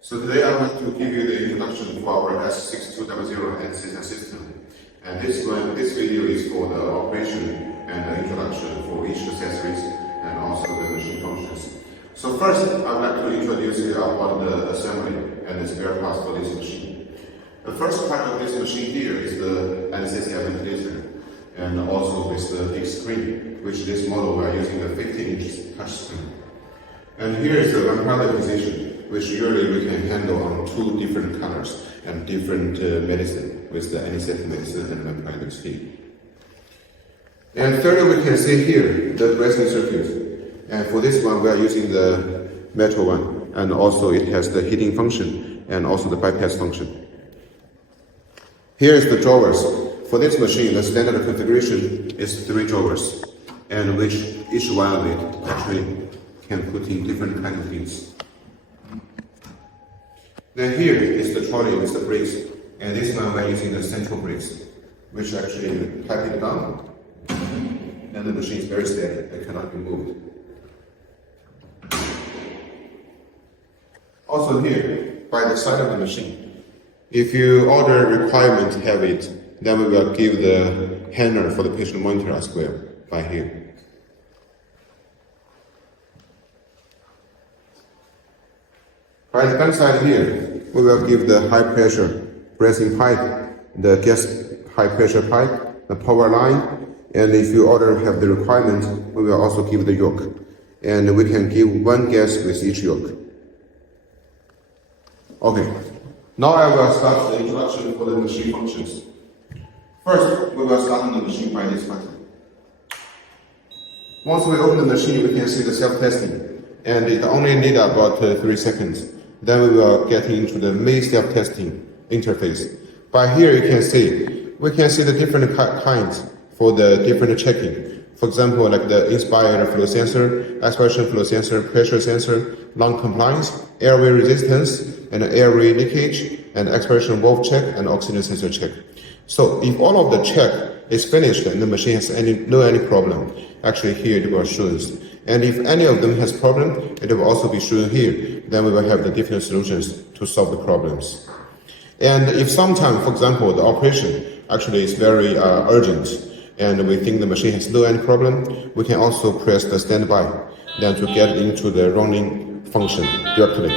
So today I want to give you the introduction for our S6200 and system. And this video is for the operation and the introduction for each accessories and also the machine functions. So first, I would like to introduce you about the assembly and the spare parts for this machine. The first part of this machine here is the anesthesia ventilator, and also with the big screen, which this model we are using the 15-inch touch screen. And here is the ventilator position, which usually we can handle on two different colors and different medicine with the anesthetic medicine and ventilator speed. And thirdly, we can see here the dressing circuit. And for this one, we are using the metal one, and also it has the heating function and also the bypass function. Here is the drawers. For this machine, the standard configuration is 3 drawers, and which each one of it actually can put in different kind of things. Then here is the trolley with the brakes, and this one we're using the central brakes, which actually pipe it down, and the machine is very steady, it cannot be moved. Also here, by the side of the machine, if you order requirement to have it, then we will give the hanger for the patient monitor as well, by here. By the back side here, we will give the high pressure breathing pipe, the gas high pressure pipe, the power line, and if you order have the requirement, we will also give the yoke. And we can give 1 gas with each yoke. Okay, now I will start the introduction for the machine functions. First, we will start on the machine by this button. Once we open the machine, we can see the self-testing, and it only needs about 3 seconds. Then we will get into the main self-testing interface. By here, we can see the different kinds for the different checking. For example, like the inspired flow sensor, aspiration flow sensor, pressure sensor, lung compliance, airway resistance, and airway leakage, and expiration valve check, and oxygen sensor check. So if all of the check is finished and the machine has no problem, actually here it will show us. And if any of them has problem, it will also be shown here. Then we will have the different solutions to solve the problems. And if sometime, for example, the operation actually is very urgent, and we think the machine has no any problem, we can also press the standby, then to get into the running function directly.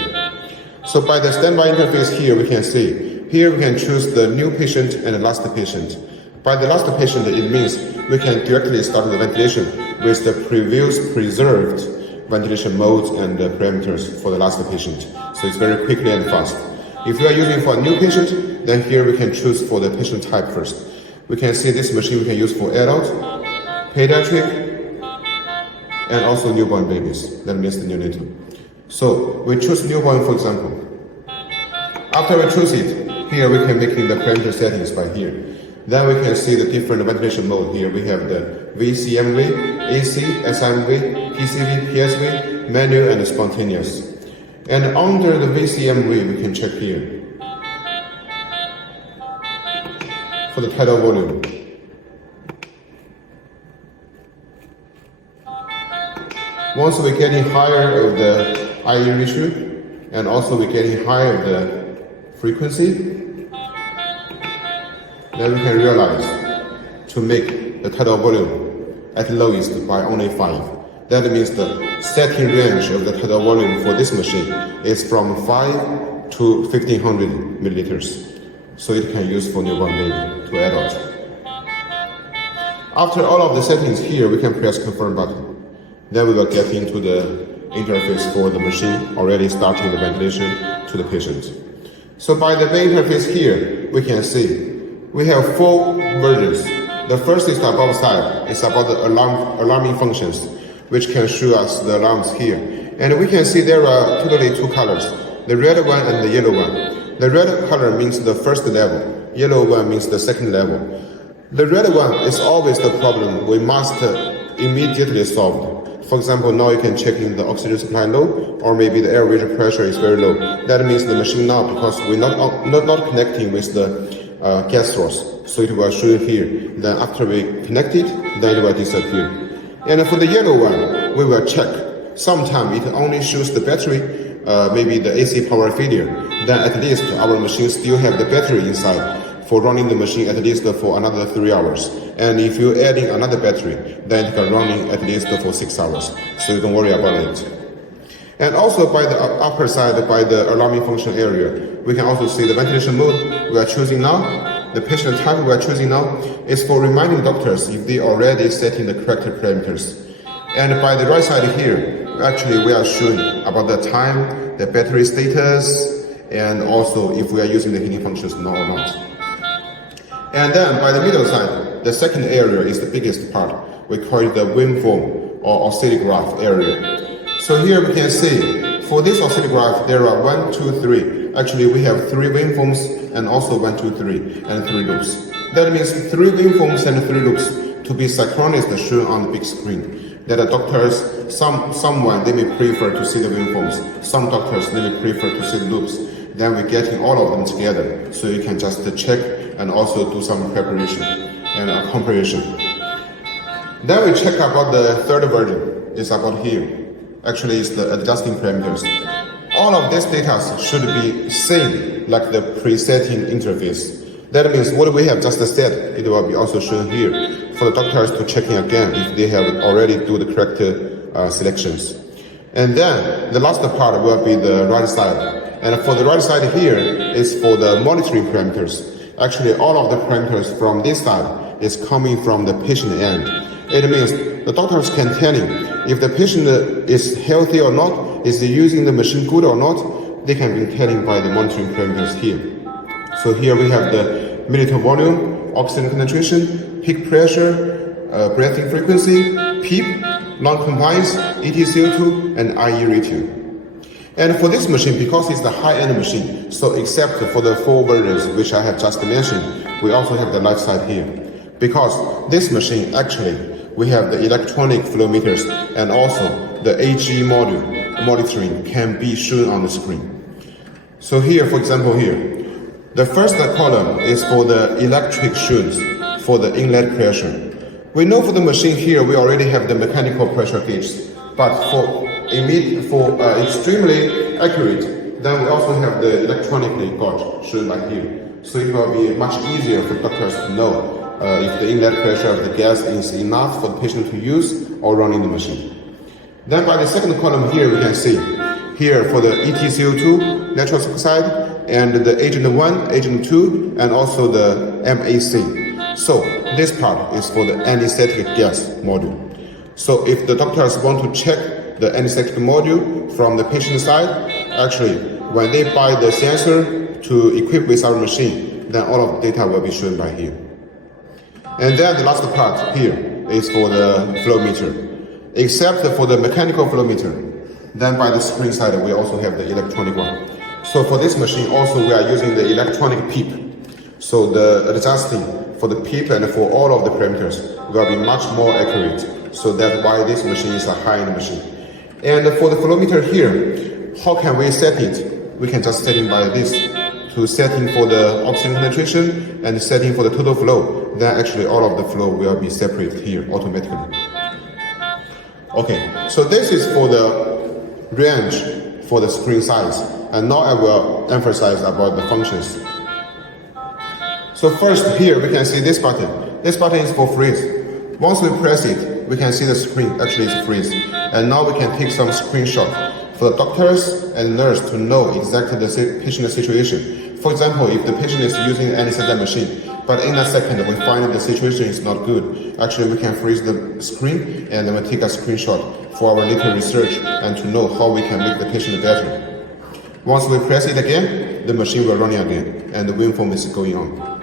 So by the standby interface here, we can see, here we can choose the new patient and the last patient. By the last patient, it means we can directly start the ventilation with the previous preserved ventilation modes and parameters for the last patient. So it's very quickly and fast. If you are using for a new patient, then here we can choose for the patient type first. We can see this machine we can use for adult, pediatric, and also newborn babies. That means the neonatal. So we choose newborn, for example. After we choose it, here we can make the parameter settings by here. Then we can see the different ventilation mode. Here we have the VCMV, AC, SMV, PCV, PSV, manual, and spontaneous. And under the VCMV, we can check here for the tidal volume. Once we're getting higher of the IE ratio, and also we're getting higher of the frequency, then we can realize to make the tidal volume at lowest by only 5. That means the setting range of the tidal volume for this machine is from 5 to 1500 milliliters. So it can use for newborn baby to adult. After all of the settings here, we can press confirm button. Then we will get into the interface for the machine, already starting the ventilation to the patient. So by the main interface here, we can see we have 4 versions. The first is the above side. It's about the alarming functions, which can show us the alarms here. And we can see there are totally 2 colors, the red one and the yellow one. The red color means the first level, yellow one means the second level. The red one is always the problem we must immediately solve. For example, now you can check in the oxygen supply low, or maybe the airway pressure is very low. That means the machine now, because we're not connecting with the gas source, so it will show here. Then after we connect it, then it will disappear. And for the yellow one, we will check. Sometimes it only shows the battery, maybe the AC power failure, then at least our machine still have the battery inside for running the machine at least for another 3 hours. And if you're adding another battery, then it can running at least for 6 hours. So you don't worry about it. And also by the upper side, by the alarming function area, we can also see the ventilation mode we are choosing now. The patient type we are choosing now is for reminding doctors if they already setting the correct parameters. And by the right side here, actually we are showing about the time, the battery status, and also if we are using the heating functions now or not. And then by the middle side, the second area is the biggest part. We call it the waveform or oscillograph area. So here we can see, for this oscillograph, there are 1, 2, 3. Actually, we have 3 waveforms and also 1, 2, 3, and 3 loops. That means 3 waveforms and 3 loops to be synchronous shown on the big screen. That the doctors, someone, they may prefer to see the waveforms. Some doctors, they may prefer to see the loops. Then we're getting all of them together. So you can just check and also do some preparation and comparison. Then we check about the third version. It's about here. Actually, it's the adjusting parameters. All of this data should be same like the presetting interface. That means what we have just said, it will be also shown here for the doctors to check in again if they have already do the correct selections. And then the last part will be the right side. And for the right side here is for the monitoring parameters. Actually, all of the parameters from this side is coming from the patient end. It means the doctors can tell him if the patient is healthy or not, is he using the machine good or not, they can be telling by the monitoring parameters here. So here we have the milliliter volume, oxygen concentration, peak pressure, breathing frequency, PEEP, lung compliance, EtCO2, and IE ratio. And for this machine, because it's the high-end machine, so except for the 4 versions which I have just mentioned, we also have the left side here. Because this machine actually, we have the electronic flow meters and also the AG module monitoring can be shown on the screen. So here, for example here, the first column is for the electric shoes for the inlet pressure. We know for the machine here, we already have the mechanical pressure gauge, but for extremely accurate, then we also have the electronically gauge shown like here. So it will be much easier for doctors to know if the inlet pressure of the gas is enough for the patient to use or running the machine. Then by the second column here, we can see here for the EtCO2, nitrous oxide, and the agent 1, agent 2, and also the MAC. So this part is for the anesthetic gas module. So if the doctors want to check the anesthetic module from the patient side, actually when they buy the sensor to equip with our machine, then all of the data will be shown by here. And then the last part here is for the flow meter. Except for the mechanical flow meter, then by the screen side we also have the electronic one. So for this machine also we are using the electronic PEEP. So the adjusting for the PEEP and for all of the parameters will be much more accurate. So that's why this machine is a high-end machine. And for the flow meter here, how can we set it? We can just set it by this. To setting for the oxygen concentration and setting for the total flow, then actually all of the flow will be separate here automatically. Okay, so this is for the range for the screen size, and now I will emphasize about the functions. So first here we can see this button. This button is for freeze. Once we press it, we can see the screen actually is freeze. And now we can take some screenshot for the doctors and nurse to know exactly the patient situation. For example, if the patient is using an anesthesia machine, but in a second we find that the situation is not good, actually we can freeze the screen and then we take a screenshot for our later research and to know how we can make the patient better. Once we press it again, the machine will run again and the waveform is going on.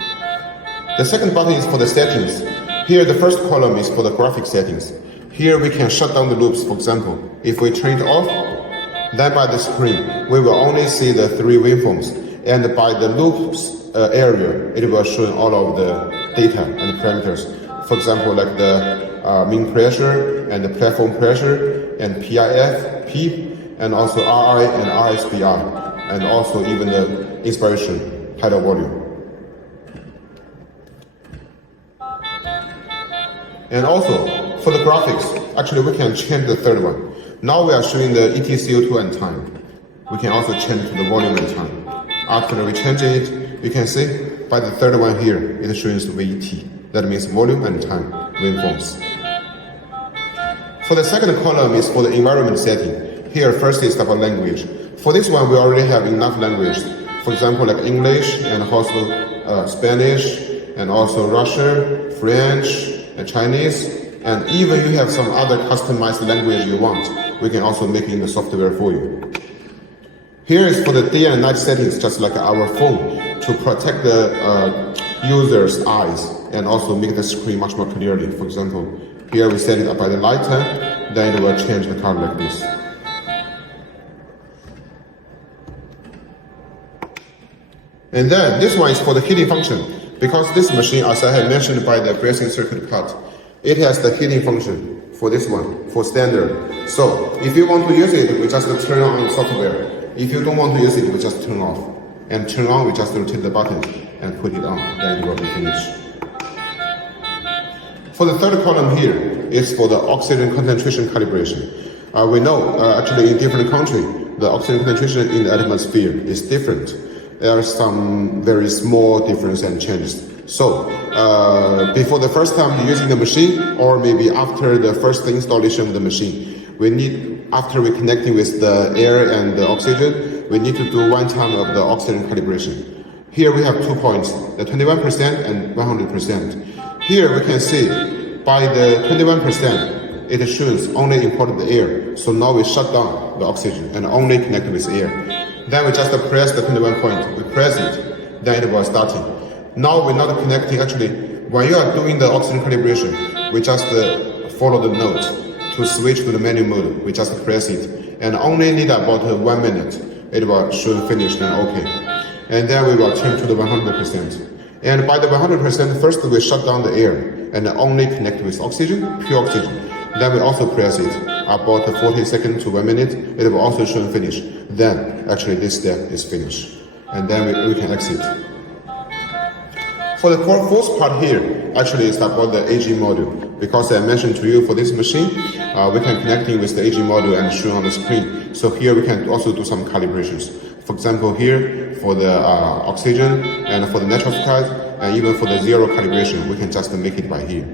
The second button is for the settings. Here the first column is for the graphic settings. Here we can shut down the loops, for example. If we turn it off, then by the screen, we will only see the 3 waveforms. And by the loops area, it will show all of the data and parameters. For example, like the mean pressure and the platform pressure and PIF, PEEP, and also RI and RSBR, and also even the inspiration tidal volume. And also, for the graphics, actually we can change the third one. Now we are showing the EtCO2 and time. we can also change to the volume and time. After we change it, you can see by the third one here, it shows VT. That means volume and time waveforms. For the second column is for the environment setting. Here first is about language. For this one, we already have enough language. For example, like English and also Spanish and also Russian, French, and Chinese. And even you have some other customized language you want, we can also make it in the software for you. Here is for the day and night settings, just like our phone, to protect the user's eyes and also make the screen much more clearly. For example, here we set it up by the light time, then it will change the color like this. And then this one is for the heating function, because this machine, as I have mentioned by the bracing circuit part, it has the heating function for this one, for standard. So if you want to use it, we just turn on software. If you don't want to use it, we just turn off. And turn on, we just rotate the button and put it on, then it will be finished. For the third column here is for the oxygen concentration calibration. We know actually in different countries, the oxygen concentration in the atmosphere is different. There are some very small difference and changes. So before the first time using the machine, or maybe after the first installation of the machine, we need, after we connecting with the air and the oxygen, we need to do one time of the oxygen calibration. Here we have 2 points, the 21% and 100%. Here we can see by the 21%, it shows only imported the air. So now we shut down the oxygen and only connect with air. Then we just press the 21 point, we press it, then it was starting. Now we're not connecting, actually, when you are doing the oxygen calibration, we just follow the note. To switch to the manual mode, we just press it. And only need about 1 minute, it will show finished and okay. And then we will turn to the 100%. And by the 100%, first we shut down the air and only connect with oxygen, pure oxygen. Then we also press it about 40 seconds to 1 minute, it will also show finish. Then actually this step is finished. And then we can exit. For the fourth part here, actually is about the AG module. Because I mentioned to you for this machine, we can connect it with the AG module and show on the screen. So here we can also do some calibrations. For example, here for the oxygen and for the natural skies, and even for the zero calibration, we can just make it by here.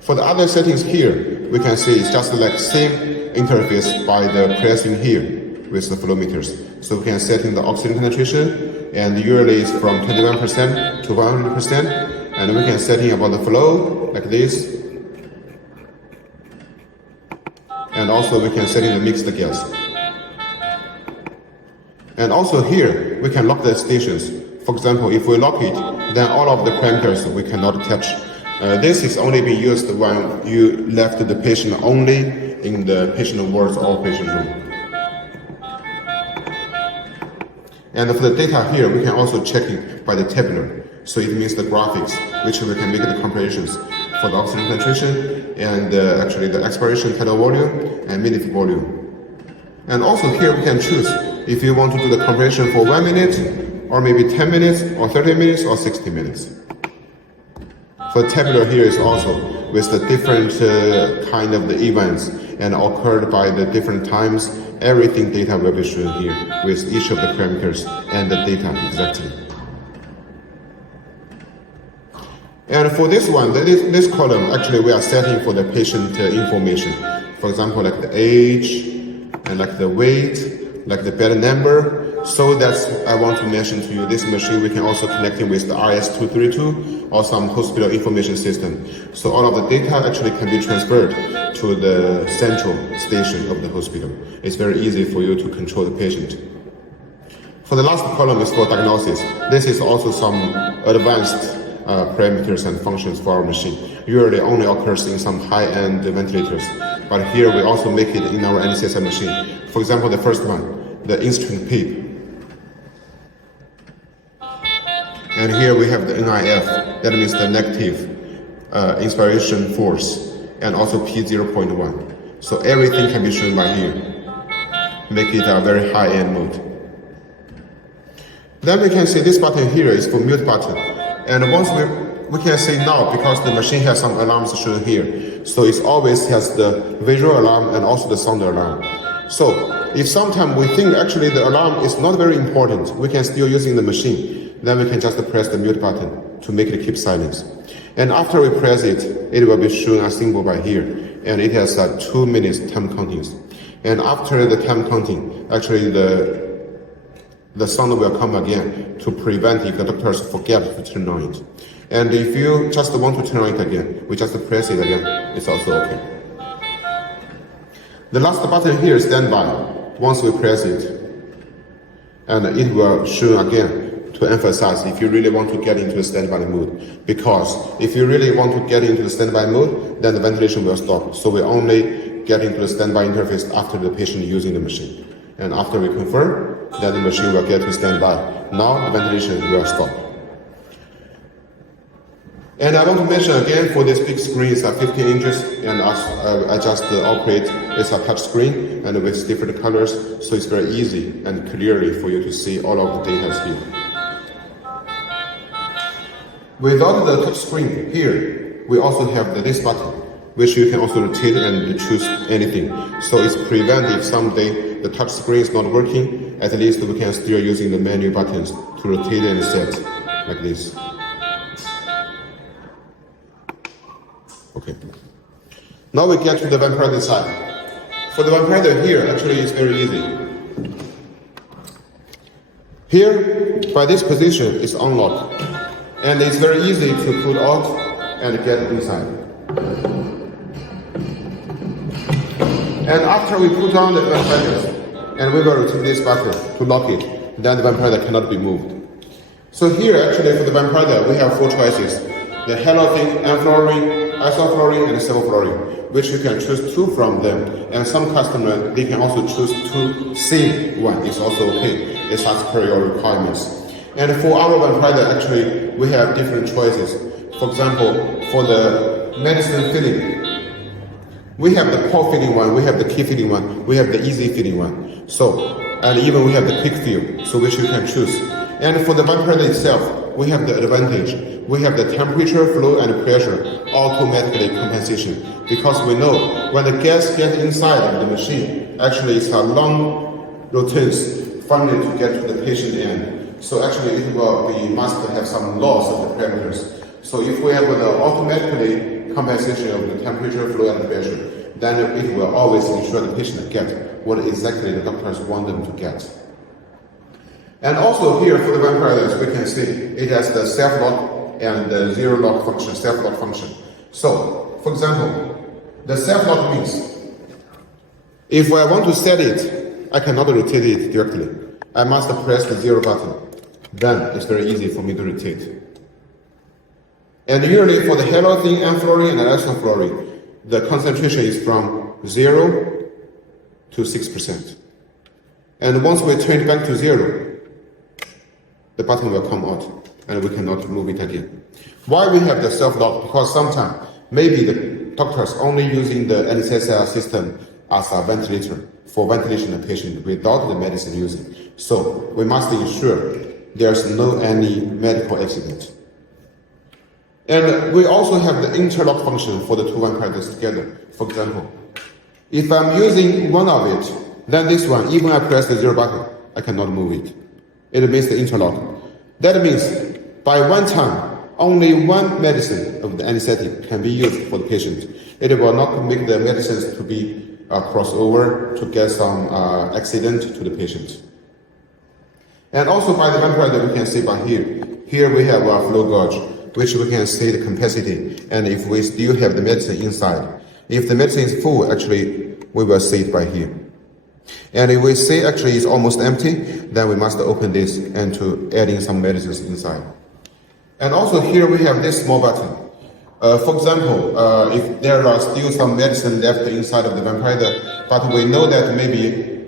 For the other settings here, we can see it's just like same interface by the pressing here with the flow meters. So we can set in the oxygen concentration, and usually it's from 21% to 100%, and we can set in about the flow like this. And also we can set in the mixed gas. And also here, we can lock the stations. For example, if we lock it, then all of the parameters we cannot touch. This is only being used when you left the patient only in the patient wards or patient room. And for the data here, we can also check it by the tabular. So it means the graphics, which we can make the comparisons for the oxygen concentration and actually the expiration tidal volume and minute volume. And also here we can choose if you want to do the comparison for 1 minute, or maybe 10 minutes, or 30 minutes, or 60 minutes. For the tabular here is also with the different kind of the events and occurred by the different times. Everything data will be shown here with each of the parameters and the data exactly. And for this one, this column, actually we are setting for the patient information. For example, like the age, and like the weight, like the bed number. So that's, I want to mention to you, this machine we can also connect it with the RS-232 or some hospital information system. So all of the data actually can be transferred to the central station of the hospital. It's very easy for you to control the patient. For the last column is for diagnosis. This is also some advanced parameters and functions for our machine. Usually only occurs in some high-end ventilators, but here we also make it in our NCSI machine. For example, the first one, the instrument PEEP. And here we have the NIF, that means the negative inspiration force, and also P0.1. So everything can be shown by here. Make it a very high-end mode. Then we can see this button here is for mute button. And once we can see now, because the machine has some alarms shown here, so it always has the visual alarm and also the sound alarm. So if sometimes we think actually the alarm is not very important, we can still using the machine. Then we can just press the mute button to make it keep silence. And after we press it, it will be shown a symbol by here. And it has 2 minutes time counting. And after the time counting, actually the sound will come again to prevent if the doctors forget to turn on it. And if you just want to turn on it again, we just press it again. It's also okay. The last button here is standby. Once we press it, and it will show again to emphasize if you really want to get into the standby mode. Because if you really want to get into the standby mode, then the ventilation will stop. So we only get into the standby interface after the patient using the machine. And after we confirm, then the machine will get to standby. Now the ventilation will stop. And I want to mention again, for this big screen, it's 15 inches, and I just operate, it's a touch screen, and with different colors, so it's very easy and clearly for you to see all of the data here. Without the touch screen here, we also have this button, which you can also rotate and choose anything. So it's prevent if someday the touch screen is not working, at least we can still using the menu buttons to rotate and set, like this. Okay. Now we get to the ventilator side. For the ventilator here, actually it's very easy. Here, by this position, it's unlocked. And it's very easy to put out and get inside. And after we put on the ventilator, and we will rotate this button to lock it, then the ventilator cannot be moved. So here, actually, for the ventilator, we have 4 choices. The halotene, enfluorine, isoflurane, and sevoflurane, which you can choose 2 from them. And some customers, they can also choose 2 same one. It's also okay. It's as per your requirements. And for our ventilator, actually, we have different choices. For example, for the medicine filling, we have the pore filling one, we have the key filling one, we have the easy filling one. So, and even we have the quick fill, so which you can choose. And for the ventilator itself, we have the advantage. We have the temperature, flow, and pressure automatically compensation. Because we know when the gas gets inside of the machine, actually it's a long routines finally to get to the patient end. So actually it will be must have some loss of the parameters. So if we have the automatically compensation of the temperature, flow, and pressure, then it will always ensure the patient get what exactly the doctors want them to get. And also here for the ventilators, we can see it has the self-lock and the zero-lock function, self-lock function. So, for example, the self-lock means if I want to set it, I cannot rotate it directly. I must press the 0 button. Then it's very easy for me to rotate. And usually for the halotene, enfluorine, and isoflurane, the concentration is from 0 to 6%. And once we turn it back to 0, the button will come out and we cannot move it again. Why we have the self-lock? Because sometimes maybe the doctors only using the anesthesia system as a ventilator for ventilation of the patient without the medicine using. So we must ensure there's no any medical accident. And we also have the interlock function for the 2 ventilators together. For example, if I'm using one of it, then this one, even I press the 0 button, I cannot move it. It means the interlock. That means by one time, only one medicine of the anesthetic can be used for the patient. It will not make the medicines to be crossover to get some accident to the patient. And also by the ventilator, we can see by here. Here we have a flow gauge, which we can see the capacity. And if we still have the medicine inside, if the medicine is full, actually, we will see it by here. And if we see actually it's almost empty, then we must open this and to add in some medicines inside. And also here we have this small button. For example, if there are still some medicine left inside of the ventilator, but we know that maybe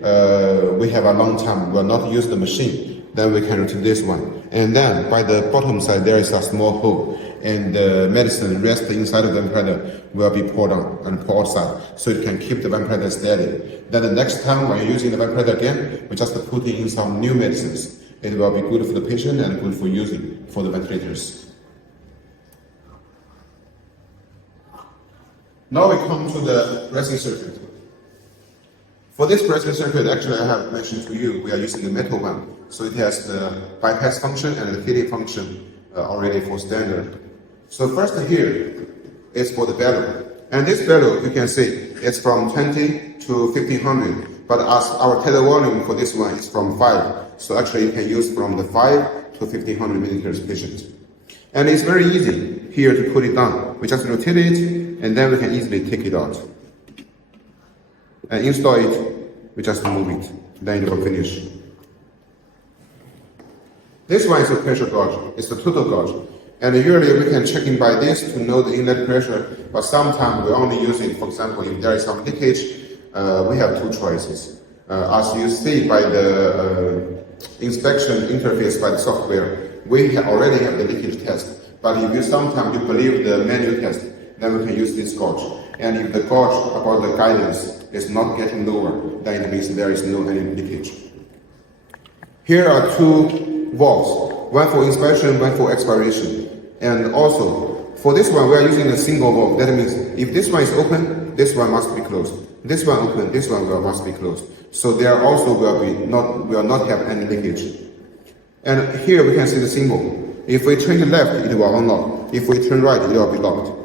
we have a long time will not use the machine, then we can rotate this one. And then by the bottom side there is a small hole, and the medicine rest inside of the ventilator will be poured on and poured outside, so it can keep the ventilator steady. Then the next time when you're using the ventilator again, we just put in some new medicines. It will be good for the patient and good for using for the ventilators. Now we come to the dressing circuit. For this pressure circuit, actually I have mentioned to you, we are using the metal one. So it has the bypass function and the heating function already for standard. So first here is for the bellow. And this bellow, you can see, it's from 20 to 1500. But as our tether volume for this one is from 5. So actually you can use from the 5 to 1500 milliliters patient. And it's very easy here to put it down. We just rotate it, and then we can easily take it out. And install it, we just move it, then it will finish. This one is a pressure gauge, it's the total gauge. And usually we can check in by this to know the inlet pressure, but sometimes we only use it, for example, if there is some leakage, we have two choices. As you see by the inspection interface by the software, we already have the leakage test. But if you sometimes you believe the manual test, then we can use this gauge. And if the gauge about the guidance is not getting lower, then it means there is no any leakage. Here are two valves, one for inspection, one for expiration. And also, for this one, we are using a single valve. That means if this one is open, this one must be closed. This one open, this one must be closed. So there also will not have any leakage. And here we can see the symbol. If we turn to left, it will unlock. If we turn right, it will be locked.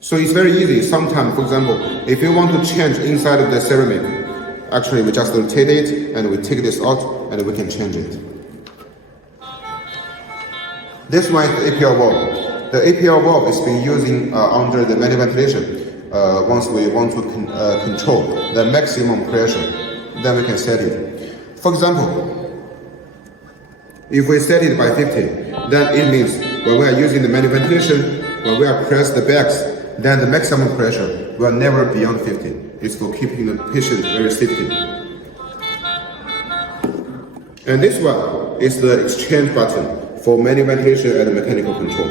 So it's very easy. Sometimes, for example, if you want to change inside of the ceramic, actually we just rotate it and we take this out and we can change it. This one is the APL valve. The APL valve is being using under the manual ventilation. Once we want to control the maximum pressure, then we can set it. For example, if we set it by 50, then it means when we are using the manual ventilation, when we are press the bags, then the maximum pressure will never beyond 50. It's for keeping the patient very safety. And this one is the exchange button for manual ventilation and mechanical control.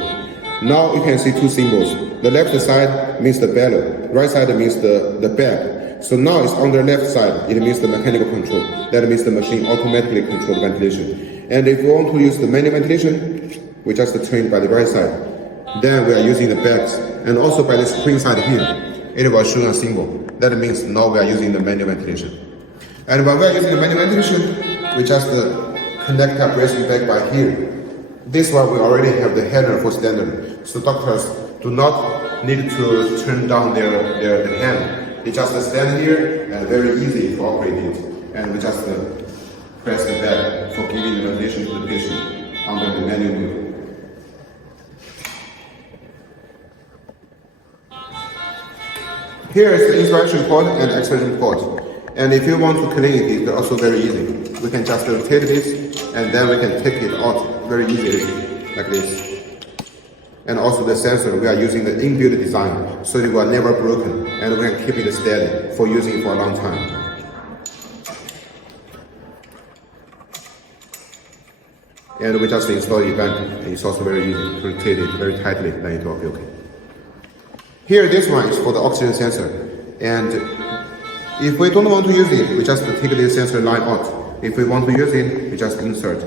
Now you can see two symbols. The left side means the bellow, right side means the bag. So now it's on the left side, it means the mechanical control. That means the machine automatically controls the ventilation. And if we want to use the manual ventilation, we just turn by the right side. Then we are using the bags. And also by the screen side here, it will show a symbol. That means now we are using the manual ventilation. And when we are using the manual ventilation, we just connect our bracing bag by here. This one we already have the header for standard. So doctors do not need to turn down their hand. They just stand here and very easy to operate it. And we just press the bag for giving the ventilation to the patient under the manual mode. Here is the instruction port and expression port. And if you want to clean it, it's also very easy. We can just rotate this and then we can take it out very easily, like this. And also the sensor, we are using the inbuilt design, so it will never broken and we can keep it steady for using it for a long time. And we just install it back, and it's also very easy to rotate it very tightly, then it will be okay. Here, this one is for the oxygen sensor. And if we don't want to use it, we just take this sensor line out. If we want to use it, we just insert.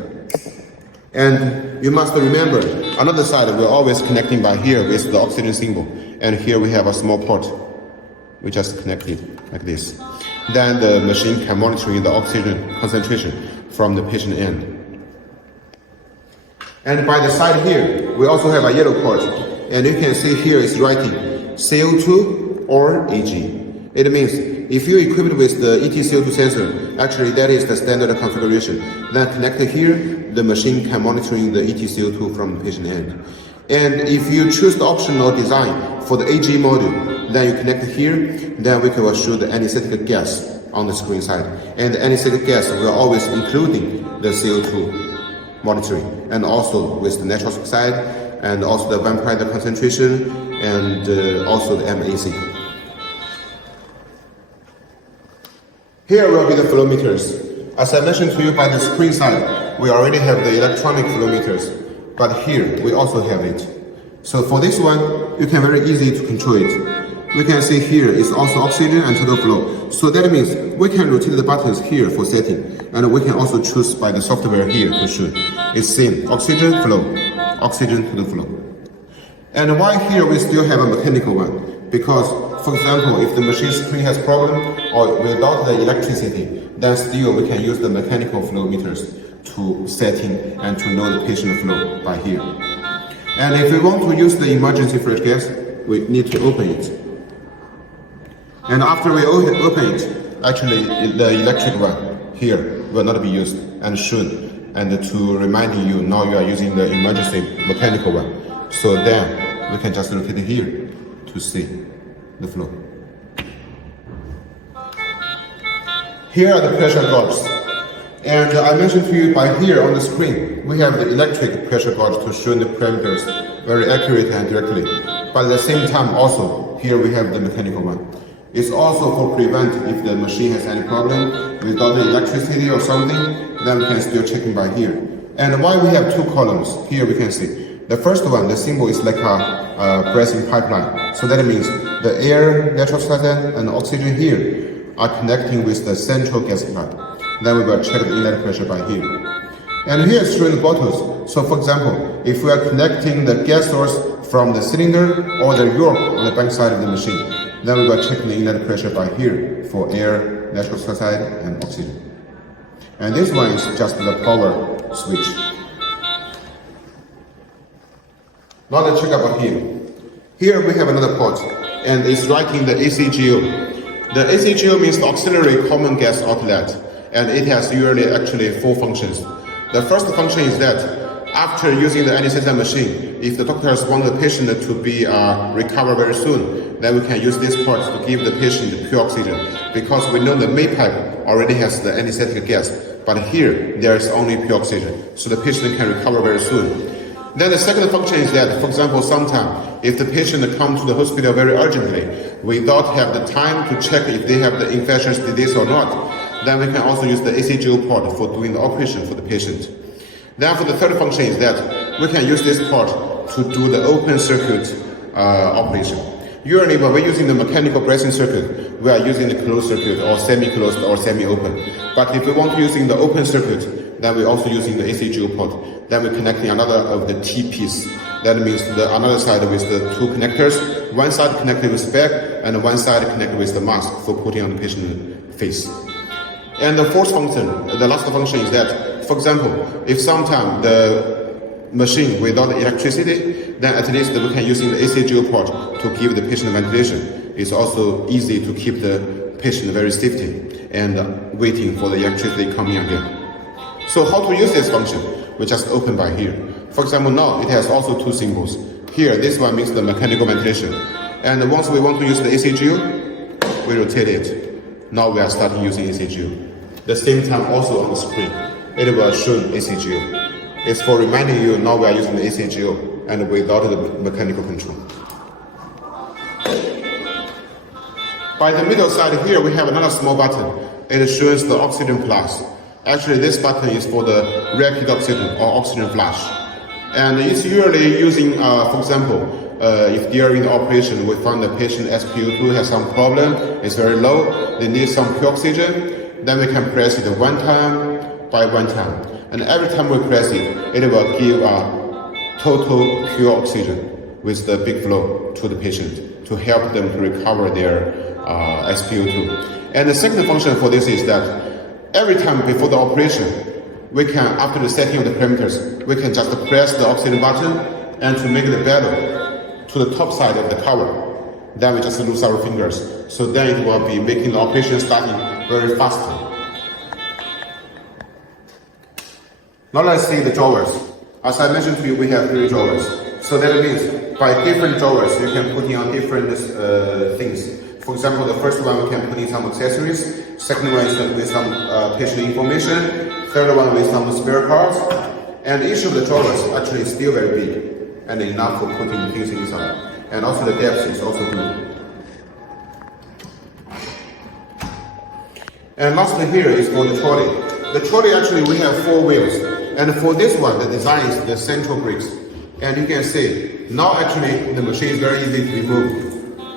And you must remember, another side, we're always connecting by here with the oxygen symbol. And here we have a small port. We just connect it like this. Then the machine can monitor the oxygen concentration from the patient end. And by the side here, we also have a yellow port. And you can see here it's writing CO2 or AG. It means if you equip it with the ET-CO2 sensor, actually that is the standard configuration. Then connected here, the machine can monitor the ET-CO2 from the patient end. And if you choose the optional design for the AG module, then you connect here, then we can show the anesthetic gas on the screen side. And the anesthetic gas will always including the CO2 monitoring, and also with the natural oxide, and also the vampire concentration, and also the MAC. Here will be the flow meters. As I mentioned to you by the screen side, we already have the electronic flow meters, but here we also have it. So for this one, you can very easy to control it. We can see here is also oxygen and total flow. So that means we can rotate the buttons here for setting, and we can also choose by the software here to show. It's same, oxygen flow, oxygen to the flow. And why here we still have a mechanical one? Because for example, if the machine screen has problem or without the electricity, then still we can use the mechanical flow meters to setting and to know the patient flow by here. And if we want to use the emergency fresh gas, we need to open it. And after we open it, actually the electric one here will not be used and should, and to reminding you now you are using the emergency mechanical one. So then we can just rotate it here to see the flow. Here are the pressure gauges. And I mentioned to you by here on the screen, we have the electric pressure gauge to show the parameters very accurately and directly. But at the same time also, here we have the mechanical one. It's also for prevent if the machine has any problem without the electricity or something, then we can still check it by here. And why we have two columns, here we can see. The first one, the symbol is like a pressing pipeline. So that means the air, natural oxygen, and oxygen here are connecting with the central gas pipe. Then we will check the inlet pressure by here. And here is showing the bottles. So for example, if we are connecting the gas source from the cylinder or the yoke on the back side of the machine, then we will check the inlet pressure by here for air, nitrous oxide, and oxygen. And this one is just the power switch. Now let's check about here. Here we have another port, and it's writing the ACGO. The ACGO means the auxiliary common gas outlet, and it has usually actually four functions. The first function is that after using the anesthesia machine, if the doctors want the patient to be recover very soon, then we can use this port to give the patient pure oxygen, because we know the main pipe already has the anesthetic gas, but here there is only pure oxygen, so the patient can recover very soon. Then the second function is that, for example, sometimes if the patient comes to the hospital very urgently without have the time to check if they have the infectious disease or not, then we can also use the ACGO port for doing the operation for the patient. Then for the third function is that we can use this port to do the open circuit operation. Usually when we're using the mechanical bracing circuit, we are using the closed circuit or semi-closed or semi-open. But if we want to using the open circuit, then we're also using the ACGO port. Then we're connecting another of the T piece. That means the another side with the two connectors, one side connected with back and one side connected with the mask for putting on the patient face. And the fourth function, the last function is that, for example, if sometime the machine without electricity, then at least we can use the ACGO port to give the patient ventilation. It's also easy to keep the patient very safety and waiting for the electricity coming again. So how to use this function? We just open by here. For example, now it has also two symbols. Here, this one means the mechanical ventilation. And once we want to use the ACGO, we rotate it. Now we are starting using ACGO. The same time also on the screen, it will show ACGO. It's for reminding you now we are using the ACGO and without the mechanical control. By the middle side here, we have another small button. It shows the oxygen plus. Actually, this button is for the rapid oxygen or oxygen flush. And it's usually using, for example, if during the operation we find the patient SpO2 has some problem, it's very low, they need some pure oxygen, then we can press it one time by one time. And every time we press it, it will give a total pure oxygen with the big flow to the patient to help them to recover their SpO2. And the second function for this is that every time before the operation, we can, after the setting of the parameters, we can just press the oxygen button and to make the bellow to the top side of the cover. Then we just lose our fingers. So then it will be making the operation starting very fast. Now let's see the drawers. As I mentioned to you, we have 3 drawers. So that means by different drawers, you can put in on different things. For example, the first one we can put in some accessories. Second one is with some patient information. Third one with some spare parts. And each of the drawers actually is still very big and enough for putting things inside. And also the depth is also good. And lastly here is for the trolley. The trolley actually we have 4 wheels. And for this one, the design is the central brakes. And you can see, now actually the machine is very easy to remove.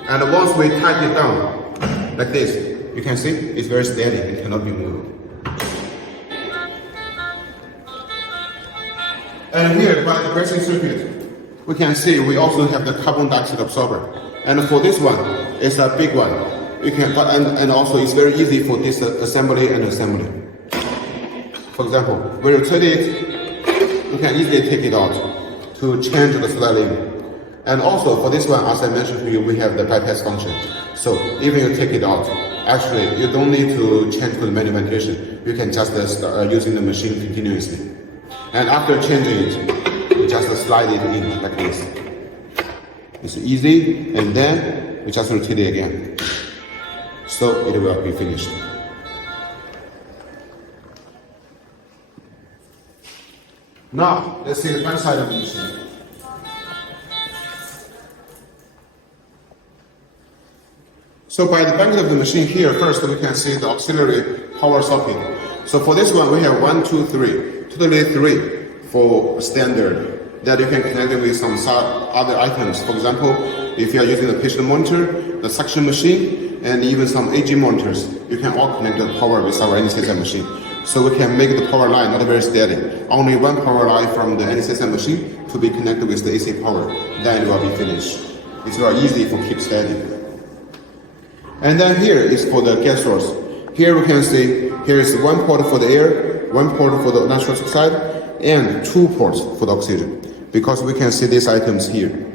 And once we tighten it down, like this, you can see it's very steady, it cannot be moved. And here by the bracing circuit, we can see we also have the carbon dioxide absorber. And for this one, It's a big one. You can, and also it's very easy for disassembly and assembly. For example, when you rotate it, you can easily take it out to change the sliding. And also for this one, as I mentioned to you, we have the bypass function. So even you take it out, actually you don't need to change to the manual ventilation. You can just start using the machine continuously. And after changing it, you just slide it in like this. It's easy, and then we just rotate it again. So it will be finished. Now, let's see the front side of the machine. So by the back of the machine here, first we can see the auxiliary power socket. So for this one, we have 1, 2, 3, totally 3 for standard that you can connect it with some other items. For example, if you are using the patient monitor, the suction machine, and even some AG monitors, you can all connect the power with our NCSM machine. So we can make the power line not very steady. Only one power line from the NCSM machine to be connected with the AC power. Then it will be finished. It's very easy for keep steady. And then here is for the gas source. Here we can see, here is one port for the air, one port for the nitrous oxide, and 2 ports for the oxygen. Because we can see these items here.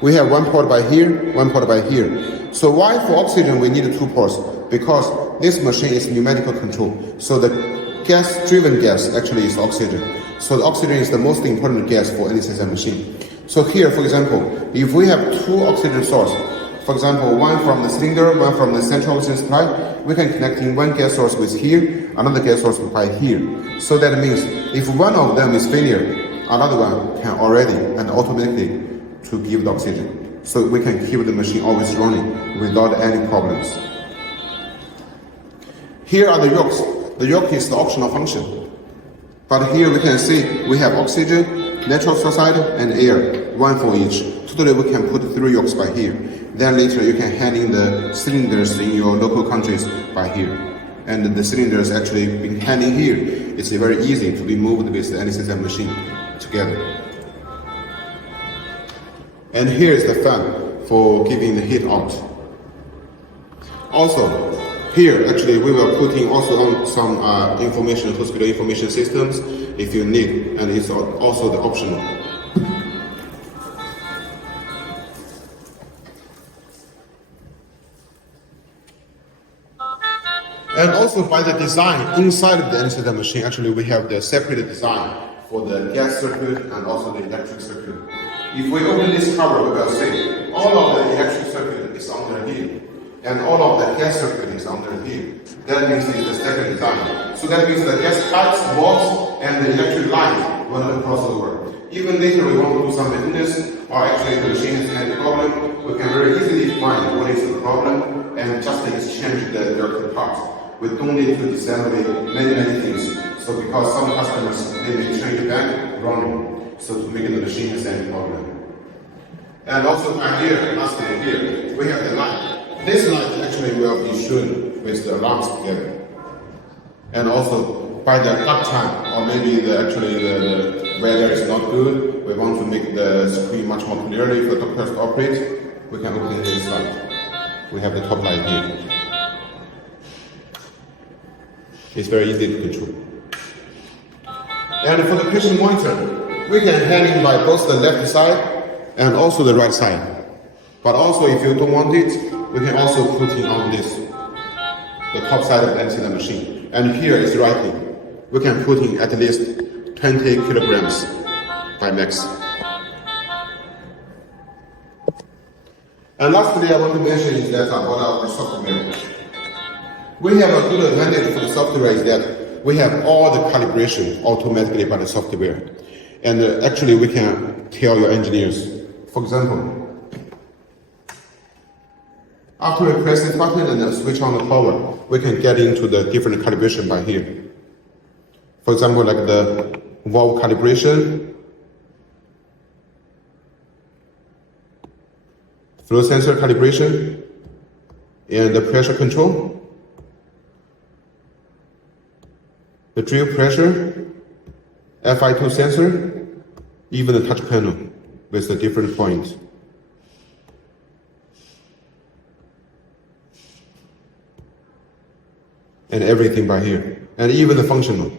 We have one port by here, one port by here. So why for oxygen we need 2 ports? Because this machine is numerical control. So the gas-driven gas actually is oxygen. So the oxygen is the most important gas for any system machine. So here, for example, if we have 2 oxygen sources, for example, one from the cylinder, one from the central oxygen supply, we can connect in one gas source with here, another gas source by here. So that means if one of them is failure, another one can already and automatically to give the oxygen. So we can keep the machine always running without any problems. Here are the yokes. The yoke is the optional function. But here we can see we have oxygen, nitrous oxide, and air, one for each. Totally we can put 3 yokes by here. Then later you can hand in the cylinders in your local countries by here. And the cylinders actually being handed here, it's very easy to be moved with the NCSM machine together. And here is the fan for giving the heat out. Also, here actually we will put in also on some information, hospital information systems if you need, and it's also the optional. And also by the design inside of the NCSM machine, actually we have the separate design for the gas circuit and also the electric circuit. If we open this cover, we will see all of the electric circuit is under here, and all of the gas circuit is under here. That means it's the separate design. So that means the gas pipes, valves, and the electric lines will not cross over. Even later we want to do some maintenance, or actually the machine has any problem, we can very easily find what is the problem and just exchange the dirty parts. We don't need to disassemble many things. So because some customers, they may change the bank running, so to make the machine has any problem. And also right here, lastly here, we have the light. This light actually will be shown with the alarms together. And also by the dark time, or maybe the weather is not good, we want to make the screen much more clearly for doctors to operate, we can open this light. We have the top light here. It's very easy to control. And for the patient monitor, we can hand in by both the left side and also the right side. But also if you don't want it, we can also put it on this, the top side of the NCSM machine. And here is writing. We can put in at least 20 kilograms by max. And lastly, I want to mention is that about our software. We have a good advantage for the software is that we have all the calibration automatically by the software. And actually we can tell your engineers. For example, after we press this button and switch on the power, we can get into the different calibration by here. For example, like the valve calibration, flow sensor calibration, and the pressure control, the drill pressure, FI2 sensor, even the touch panel with the different points. and everything by here, and even the functional.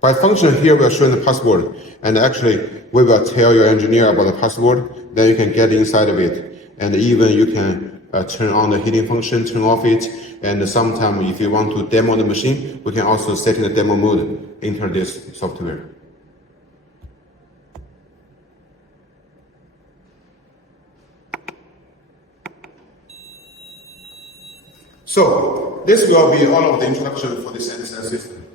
By function here, we are showing the password, and actually we will tell your engineer about the password, then you can get inside of it, and even you can turn on the heating function, turn off it, and sometimes if you want to demo the machine, we can also set in the demo mode, enter this software. So this will be all of the introduction for this NSL system.